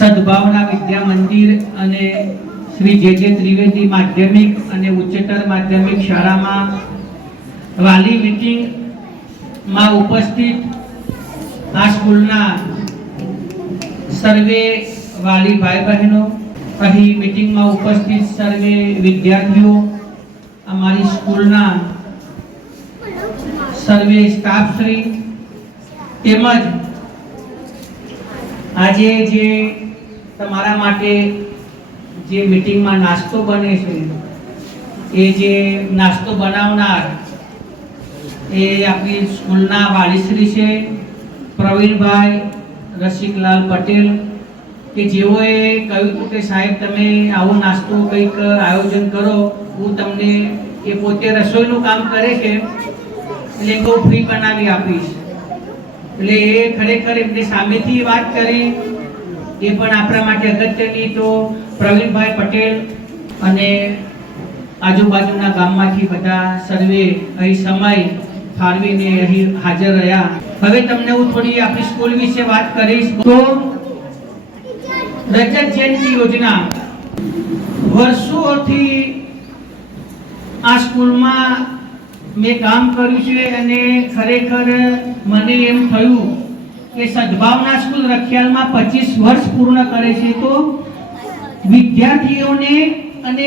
સદભાવના વિદ્યા મંદિર અને શ્રી જે ત્રિવેદી માધ્યમિક અને ઉચ્ચતર માધ્યમિક શાળામાં વાલી મીટિંગમાં ઉપસ્થિત આ સ્કૂલના સર્વે વાલી ભાઈ બહેનો, અહીં મીટિંગમાં ઉપસ્થિત સર્વે વિદ્યાર્થીઓ, અમારી સ્કૂલના સર્વે સ્ટાફશ્રી, તેમજ આજે જે તમારા માટે જે મીટિંગમાં નાસ્તો બને છે, એ જે નાસ્તો બનાવનાર એ આપણી સ્કૂલના વાલીશ્રી છે પ્રવીણભાઈ રસિકલાલ પટેલ, કે જેઓએ કહ્યું હતું કે સાહેબ તમે આવો નાસ્તો કંઈક આયોજન કરો, હું તમને, એ પોતે રસોઈનું કામ કરે છે એટલે હું ફ્રી બનાવી આપીશ. એટલે એ ખરેખર એમની સામેથી વાત કરી, એ પણ આપણા માટે અગત્યની. તો પ્રવીણભાઈ પટેલ અને આજુબાજુના ગામમાંથી બધા સર્વે અહીં સમય ફાળવીને અહીં હાજર રહ્યા. હવે તમને હું થોડી આપણી સ્કૂલ વિશે વાત કરીશ. તો રજત જયંતિ યોજના વર્ષોથી આ સ્કૂલમાં મેં કામ કર્યું છે અને ખરેખર મને એમ થયું કે સદભાવના સ્કૂલ રખિયાલમાં 25 વર્ષ પૂર્ણ કરે છે, તો વિદ્યાર્થીઓને અને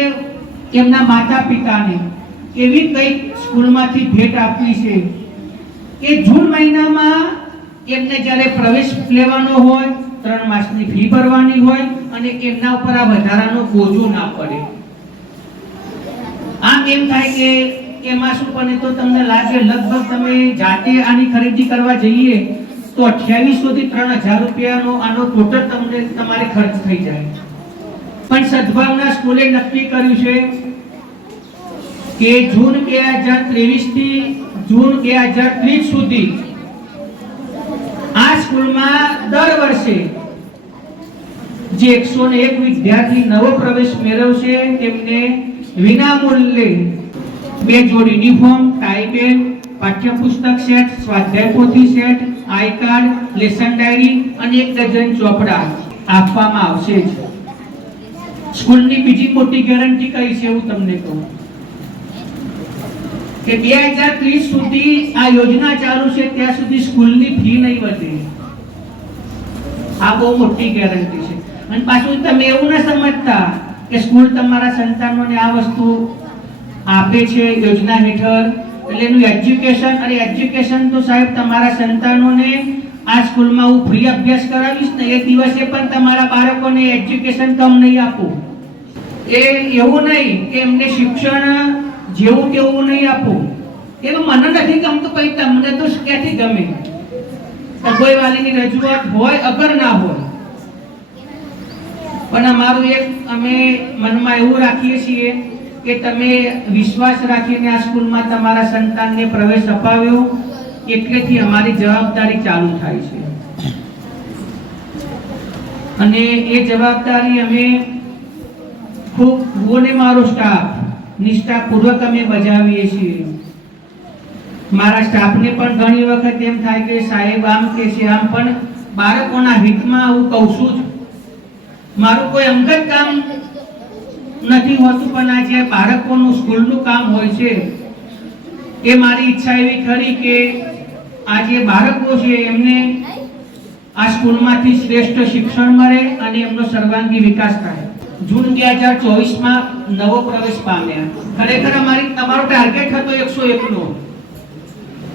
એમના માતા પિતાને એવી કંઈક સ્કૂલમાંથી ભેટ આપવી છે કે જૂન મહિનામાં એમને જ્યારે પ્રવેશ લેવાનો હોય, 3 માસની ફી ભરવાની હોય અને એમના ઉપર આ વધારાનો બોજો ના પડે. આમ એમ થાય કે એમાં શું બને, તો તમને લાગે લગભગ તમે જાતે આની ખરીદી કરવા જઈએ તો 2800 થી 3000 રૂપિયાનો આનો ટોટલ તમને તમારે ખર્ચ થઈ જાય. પણ સદભાવના સ્કૂલે નક્કી કર્યું છે કે જૂન 2023 થી જૂન 2030 સુધી આ સ્કૂલમાં દર વર્ષે જે 101 વિદ્યાર્થી નવો પ્રવેશ મેળવશે તેમને વિનામૂલ્યે 2 જોડી યુનિફોર્મ, ટાઈ બેલ્ટ, પાઠ્યપુસ્તક સેટ, સ્વાધ્યાય પોથી set, I card, lesson diary અને 1 ડઝન ચોપડા આપવામાં આવશે. સ્કૂલની બીજી મોટી ગેરંટી કઈ છે હું તમને કહું કે 2030 સુધી આ યોજના ચાલુ છે ત્યાં સુધી સ્કૂલની ફી નહીં વધે. આ બહુ મોટી ગેરંટી છે. અને પાછું તમે એવું ના સમજતા કે સ્કૂલ તમારા સંતાનોને આ વસ્તુ આપે છે યોજના હેઠળ એટલે એનું એજ્યુકેશન, અને એજ્યુકેશન તો સાહેબ તમારા સંતાનોને આ સ્કૂલમાં હું ફ્રી અભ્યાસ કરાવીશ ને એ દિવસે પણ તમારા બાળકોને એજ્યુકેશન કમ નહીં આપું. એ એવું નહીં કે એમને શિક્ષણ જેવું તેવું નહીં આપું. એવું મને નથી ગમતું, પછી તમને તો ક્યાંથી ગમે? કોઈ વાલીની રજૂઆત હોય અગર ના હોય, પણ અમારું એક અમે મનમાં એવું રાખીએ છીએ કે તમે વિશ્વાસ રાખીને આ સ્કૂલમાં તમારા સંતાનને પ્રવેશ અપાવ્યો એટલેથી અમારી જવાબદારી ચાલુ થાય છે. અને એ જવાબદારી અમે ખૂબ, હું અને મારો સ્ટાફ નિષ્ઠાપૂર્વક અમે બજાવીએ છીએ. મારા સ્ટાફને પણ ઘણી વખત એમ થાય કે સાહેબ આમ કે છે આમ, પણ બાળકોના હિતમાં હું કહું છું જ. મારું કોઈ અંગત કામ નથી હોતું, પણ આ જે બાળકોનું સ્કૂલનું કામ હોય છે એ મારી ઈચ્છા એવી ખરી કે આ જે બાળકો છે એમને આ સ્કૂલમાંથી શ્રેષ્ઠ શિક્ષણ મળે અને એમનો સર્વાંગી વિકાસ થાય. જૂન 2024માં નવો પ્રવેશ પામ્યા. ખરેખર તમારો ટાર્ગેટ હતો 101 નો,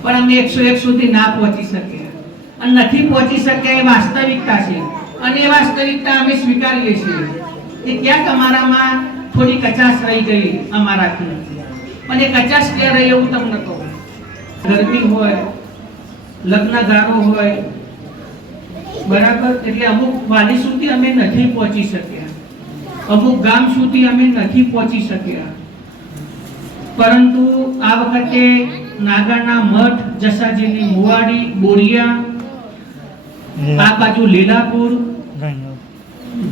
પણ અમે 101 સુધી ના પહોંચી શક્યા અને નથી પહોંચી શક્યા. એ વાસ્તવિકતા છે અને એ વાસ્તવિકતા અમે સ્વીકારીએ છીએ કે ક્યાંક અમારામાં થોડી કચાશ રહી ગઈ અમારાથી. પણ એ કચાશ ક્યાં રહી એવું તમને કહું, ગરમી હોય, લગ્નગાળો હોય, બરાબર, એટલે અમુક વાલી સુધી અમે નથી પહોંચી શક્યા, અમુક ગામ સુધી અમે નથી પહોંચી શક્યા. પરંતુ આ વખતે નાગાના મઠ, જસાજીની મુવાડી, બોરિયા, આ બાજુ લીલાપુર,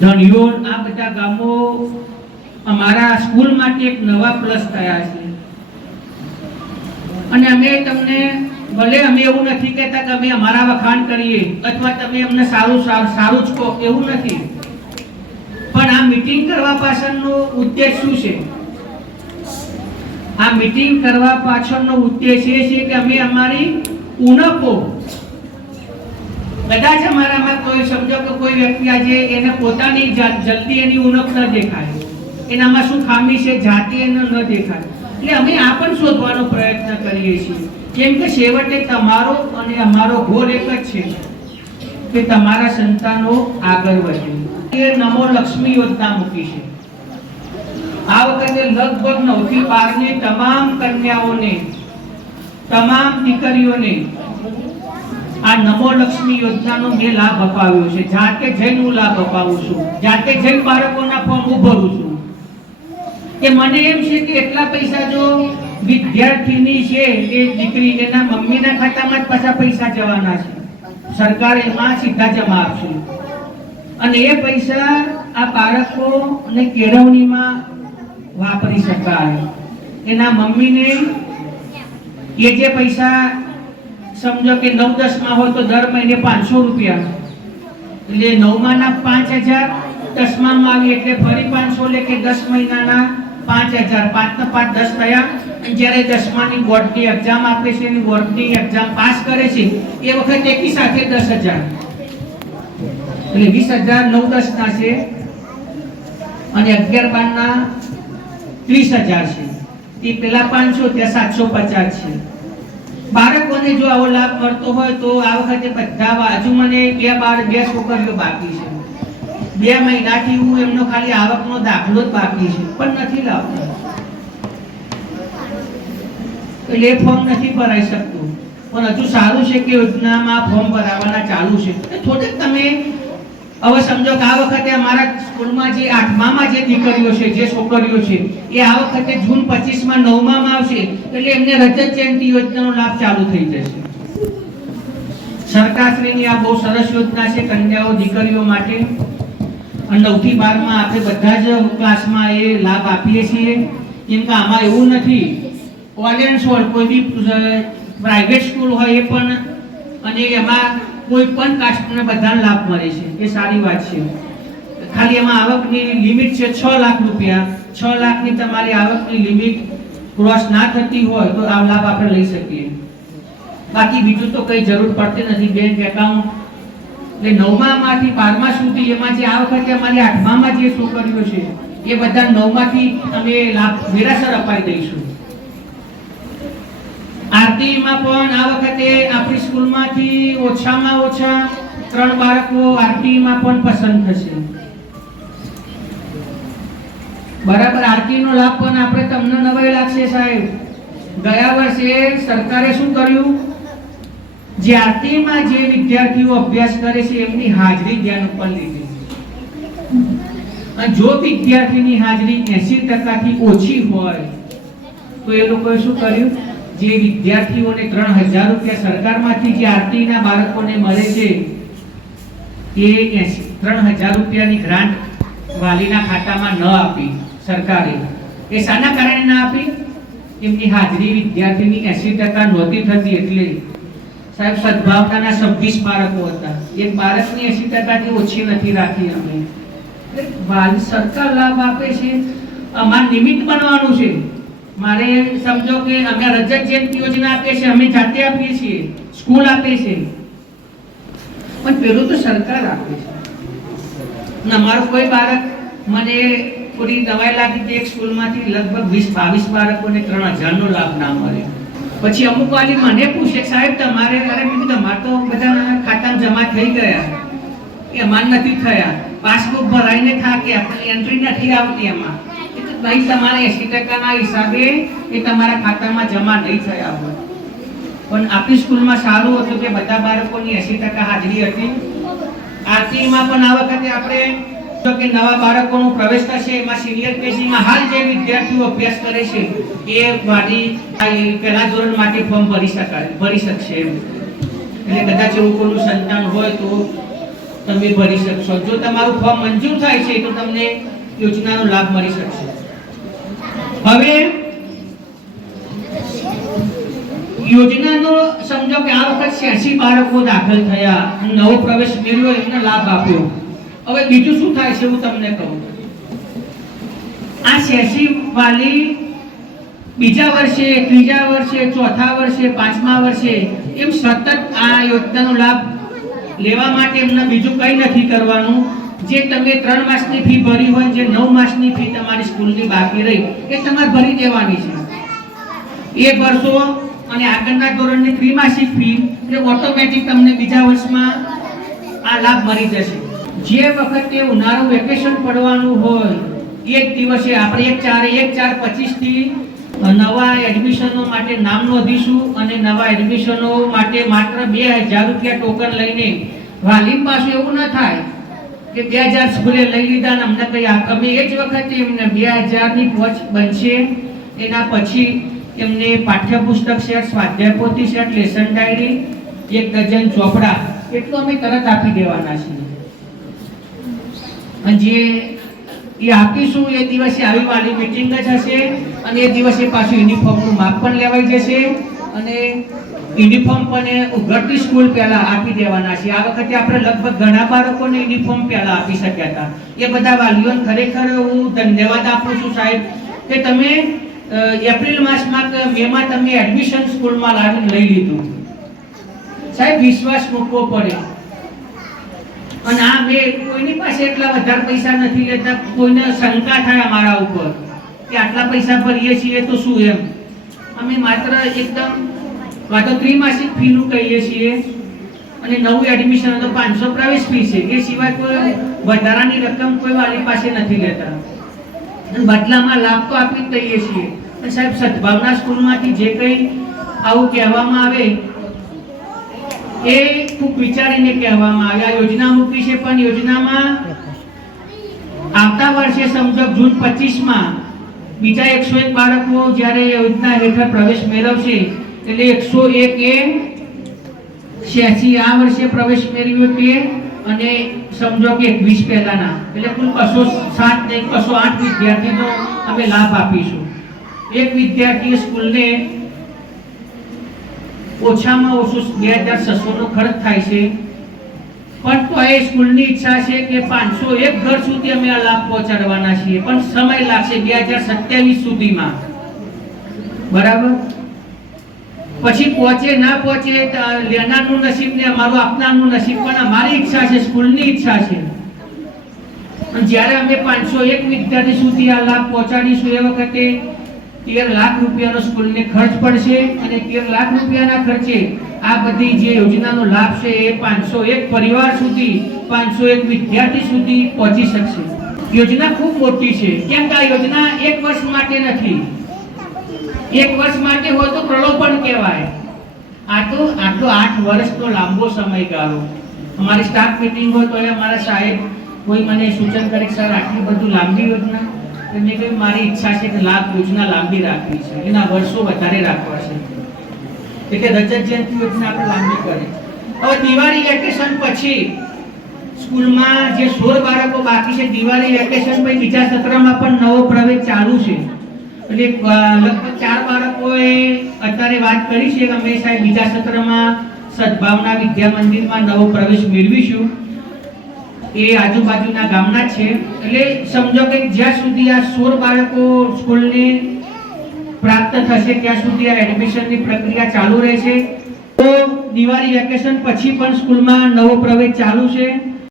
ધણિયોલ, આ બધા ગામો અમારા સ્કૂલ માટે એક નવા પ્લસ થયા છે. અને અમે તમને ભલે અમે એવું નથી કહેતા કે અમે અમારા વખાણ કરીએ અથવા તમે અમને સારું જ કહો, એવું નથી. મીટિંગ કરવા પાછળનો ઉદ્દેશ શું છે? આ મીટિંગ કરવા પાછળનો ઉદ્દેશ એ છે કે અમે અમારી ઉણપો, કદાચ અમારામાં કોઈ સમજો કે કોઈ વ્યક્તિ આજે એને પોતાની જલ્દી એની ઉણપ ન દેખાય, એનામાં શું ખામી છે જાતિ એને ન દેખાય, એટલે અમે આ પણ શોધવાનો પ્રયત્ન કરીએ છીએ. કેમ કે છેવટે તમારો અને અમારો ગોલ એક જ છે કે તમારા સંતાનો આગળ વધે. એ નમો લક્ષ્મી યોજના મૂકી છે. આ વખતે લગભગ 9 થી 12 ની તમામ કન્યાઓને, તમામ દીકરીઓને આ નમો લક્ષ્મી યોજનાનો મેં લાભ અપાવ્યો છે. જાતે જઈને હું લાભ અપાવું છું, જાતે જઈને બાળકોના ફોર્મ ભરું છું. કે મને એમ છે કે એટલા પૈસા જો વિદ્યાર્થીની છે એ દીકરી એના મમ્મીના ખાતામાં જ પાછા પૈસા જવાના છે, સરકાર એમાં સીધા જમા આપશે અને એ પૈસા આ બાળકોને કેળવણીમાં વાપરી શકાય. એના મમ્મીને એ જે પૈસા સમજો કે 9-10 માં હોય તો દર મહિને 500 રૂપિયા, એટલે 9 ના 5000, 10 માં આવી એટલે ફરી 500 લે કે 10 મહિનાના 5000, 5 ના 5 10 થયા. જ્યારે 10મા ની બોર્ડની એક્ઝામ આપે છે અને બોર્ડની એક્ઝામ પાસ કરે છે એ વખતે એકી સાથે 10000, એટલે 20000 9-10 ના છે અને 11-12 ના 30000 છે. તે પેલા 500 ત્યાં 750 છે. બાળકોને જો આવો લાભ મળતો હોય તો આ વખતે બધા બાજુ મને 2 છોકરીઓ બાકી છે. 2 મહિનાથી હું એમનો ખાલી આવકનો દાખલો જ બાકી છે પણ નથી લાવતા, એટલે ફોર્મ નથી ભરાઈ શકતું. પણ હજુ સારું છે કે યોજનામાં ફોર્મ ભરાવાના ચાલુ છે. થોડીક તમે હવે સમજો કે આ વખતે અમારા સ્કૂલમાં જે 8મામાં જે દીકરીઓ છે, જે છોકરીઓ છે એ આ વખતે જૂન 25માં 9મામાં આવશે એટલે એમને રજત જયંતિ યોજનાનો લાભ ચાલુ થઈ જશે. સરકારશ્રીની આ બહુ સરસ યોજના છે કન્યાઓ દીકરીઓ માટે. અને 9 થી 12માં આપણે બધા જ ક્લાસમાં એ લાભ આપીએ છીએ. કેમ કે આમાં એવું નથી, ઓલ એન્ડ સોલ કોઈ બી પ્રાઇવેટ સ્કૂલ હોય એ પણ, અને એમાં કોઈ પણ કાસ્ટને બધાને લાભ મળે છે, એ સારી વાત છે. ખાલી એમાં આવકની લિમિટ છે 6 લાખ રૂપિયા. 6 લાખની તમારી આવકની લિમિટ ક્રોસ ના થતી હોય તો આ લાભ આપણે લઈ શકીએ. બાકી બીજું તો કઈ જરૂર પડતી નથી. બેંક એકાઉન્ટ એટલે 9મામાંથી 12મા સુધી એમાં જે આ વખતે અમારી 8મામાં જે છોકરીઓ છે એ બધા 9માંથી અમે લાભ વેરાસર અપાઈ દઈશું. આરટીમાં પણ આ વખતે આપણી સ્કૂલમાંથી ઓછામાં ઓછા 3 બાળકો આરટીમાં પણ પસંદ થશે. બરાબર, આરટીનો લાભ પણ આપણે તમને નવાઈ લાગશે સાહેબ. ગયા વર્ષે સરકારે શું કર્યું, જે આરટીમાં જે વિદ્યાર્થીઓ અભ્યાસ કરે છે એમની હાજરી ધ્યાન ઉપર લીધી. અને જો વિદ્યાર્થીની હાજરી 80% થી ઓછી હોય તો એ લોકોએ શું કર્યું, જે વિદ્યાર્થીઓને 3000 રૂપિયા સરકારમાંથી જે આરટીના બાળકોને મળે છે એ 3000 રૂપિયાની ગ્રાન્ટ વાલીના ખાતામાં ન આપી સરકારે. એ શાના કારણે ના આપી? એમની હાજરી વિદ્યાર્થીની 80% નહોતી થતી. એટલે સાહેબ સદભાવનાના 26 બાળકો હતા, એક બાળકની 80% થી ઓછી નથી રાખી અમે. વાલી સરકાર લાભ આપે છે, અમાર નિમિત્ત બનવાનું છે. મારે સમજો કે અમે રજત જયંતિ યોજના આપીએ છીએ, અમે જાતે આપીએ છીએ, સ્કૂલ આપે છે, પણ પેલું તો સરકાર આપે છે. અમારું કોઈ બાળક, મને પૂરી દવાઈ લાગી હતી એક સ્કૂલમાંથી લગભગ 20-22 બાળકોને 3000 નો લાભ ના મળે. પછી અમુક વાલી મને પૂછે, સાહેબ તમારે, અરે મેં કીધું અમારે તો બધા ખાતામાં જમા થઈ ગયા, એ અમાર નથી થયા. પાસબુક ભરાઈને થાકે, આપણી એન્ટ્રી નથી આવતી એમાં. ભાઈ તમારે 80% ના હિસાબે એ તમારા ખાતામાં જમા નહીં થયા હોય. પણ આપણી સ્કૂલમાં સારું હતું કે બધા બાળકોની 80% હાજરી હતી. આરટીમાં પણ આ વખતે આપણે જો કે નવા બાળકોનો પ્રવેશ થશે, એમાં સિનિયર કેજીમાં હાલ જે વિદ્યાર્થીઓ અભ્યાસ કરે છે એ વાલી પહેલા ધોરણ માટે ફોર્મ ભરી શકશે. એટલે કદાચ એવું કોઈનું સંતાન હોય તો તમે ભરી શકશો. જો તમારું ફોર્મ મંજૂર થાય છે તો તમને યોજનાનો લાભ મળી શકશે. હવે યોજનાનો સમજો કે આ વખત 86 બાળકો દાખલ થયા, નવો પ્રવેશ મેળવ્યો, એમને લાભ આપ્યો. હવે બીજું શું થાય છે હું તમને કહું. આ શેષી વાલી બીજા વર્ષે, ત્રીજા વર્ષે, ચોથા વર્ષે, પાંચમા વર્ષે એમ સતત આ યોજનાનો લાભ લેવા માટે એમને બીજું કંઈ નથી કરવાનું. જે તમે 3 માસની ફી ભરી હોય, જે 9 માસની ફી તમારી સ્કૂલની બાકી રહી એ તમારે ભરી દેવાની છે. એ ભરશો અને આગળના ધોરણની ત્રિમાસિક ફી એટલે ઓટોમેટિક તમને બીજા વર્ષમાં આ લાભ મળી જશે. જે વખતે ઉનાળુ વેકેશન પડવાનું હોય એ જ દિવસે આપણે 1/4/25 થી નવા એડમિશનો માટે નામ નોંધીશું અને નવા એડમિશનો માટે માત્ર 2000 રૂપિયા ટોકન લઈને વાલી પાસે એવું ન થાય કે 2000 સ્કૂલે લઈ લીધા ને અમને કઈ અમે એ જ વખતે એમને 2000 ની વોચ બનશે. એના પછી એમને પાઠ્યપુસ્તક સેટ, સ્વાધ્યાય પોથી સેટ, લેસન ડાયરી, 1 ડઝન ચોપડા એટલું અમે તરત આપી દેવાના છીએ. અને જે એ આપીશું એ દિવસે આવી વાલી મીટિંગ જ હશે અને એ દિવસે પાછું યુનિફોર્મનું માપ પણ લેવાઈ જશે અને યુનિફોર્મ પણ ઉઘડતી સ્કૂલ પહેલા આપી દેવાના છે. આ વખતે આપણે લગભગ ઘણા બાળકોને યુનિફોર્મ પહેલા આપી શક્યા હતા. એ બધા વાલીઓને ખરેખર હું ધન્યવાદ આપું છું સાહેબ કે તમે એપ્રિલ માસમાં કે મેમાં તમે એડમિશન સ્કૂલમાં લાવીને લઈ લીધું. સાહેબ વિશ્વાસ મૂકવો પડે. અને આ મેં કોઈની પાસે એટલા વધારે પૈસા નથી લેતા. કોઈને શંકા થાય અમારા ઉપર કે આટલા પૈસા ભરીએ છીએ તો શું એમ. અમે માત્ર એકદમ વાતો ત્રિમાસિક ફીનું કહીએ છીએ અને નવું એડમિશન તો 500 પ્રવેશ ફી છે. એ સિવાય કોઈ વધારાની રકમ કોઈ વાલી પાસે નથી લેતા અને બદલામાં લાભ તો આપી જ દઈએ છીએ. અને સાહેબ સદભાવના સ્કૂલમાંથી જે કંઈ આવું કહેવામાં આવે એ ખૂબ વિચારીને કહેવામાં આવે. આ યોજના મૂકી છે પણ યોજનામાં આવતા વર્ષે સમજો જૂન 25માં બીજા 101 બાળકો જ્યારે યોજના હેઠળ પ્રવેશ મેળવશે એટલે 101 એ 86 આ વર્ષે પ્રવેશ મેળવ્યો કે અને સમજો કે 21 પહેલાના એટલે કુલ 207 ને 208 વિદ્યાર્થીનો અમે લાભ આપીશું. એક વિદ્યાર્થી સ્કૂલને ઓછામાં ઓછું 2600 નો ખર્ચ થાય છે પણ તો એ સ્કૂલની ઈચ્છા છે કે 501 ઘર સુધી અમે આ લાભ પહોંચાડવાના છીએ પણ સમય લાગશે 2027 સુધીમાં. બરાબર. પછી પહોંચે ના પહોંચે લેનારનું નસીબ ને અમારું આપનારનું નસીબ પણ અમારી ઈચ્છા છે, સ્કૂલની ઈચ્છા છે. અને જ્યારે અમે 501 વિદ્યાર્થી સુધી આ લાભ પહોંચાડીશું એ વખતે 13 લાખ રૂપિયાનો સ્કૂલને ખર્ચ પડશે અને 13 લાખ રૂપિયાના ખર્ચે આ બધી જે યોજનાનો લાભ છે એ 501 પરિવાર સુધી, 501 વિદ્યાર્થી સુધી પહોંચી શકશે. યોજના ખૂબ મોટી છે. કેમ કે આ યોજના 1 વર્ષ માટે નથી. 1 વર્ષ માટે હોય તો પ્રલોભન કહેવાય. આ તો આટલો 8 વર્ષનો લાંબો સમયગાળો. અમારી સ્ટાફ મીટિંગ હોય તો અમારા સાહેબ કોઈ મને સૂચન કરે સર આટલી બધું લાંબી યોજના. મેં કહ્યું મારી ઈચ્છા છે કે લાભ યોજના લાંબી રાખવી છે, એના વર્ષો વધારે રાખવા છે એટલે રજત જયંતિ યોજના આપણે લાંબી કરી. હવે દિવાળી વેકેશન પછી સ્કૂલમાં જે 16 બાળકો બાકી છે દિવાળી વેકેશન પછી બીજા સત્રમાં પણ નવો પ્રવેશ ચાલુ છે એટલે લગભગ 4 બાળકોએ અત્યારે વાત કરી છે કે અમે સાહેબ બીજા સત્રમાં સદભાવના વિદ્યા મંદિરમાં નવો પ્રવેશ મેળવીશું. એ આજુબાજુના ગામના છે એટલે સમજો કે જ્યાં સુધી આ 16 બાળકો સ્કૂલને પ્રાપ્ત થશે ત્યાં સુધી આ એડમિશનની પ્રક્રિયા ચાલુ રહેશે. તો દિવાળી વેકેશન પછી પણ સ્કૂલમાં નવો પ્રવેશ ચાલુ છે.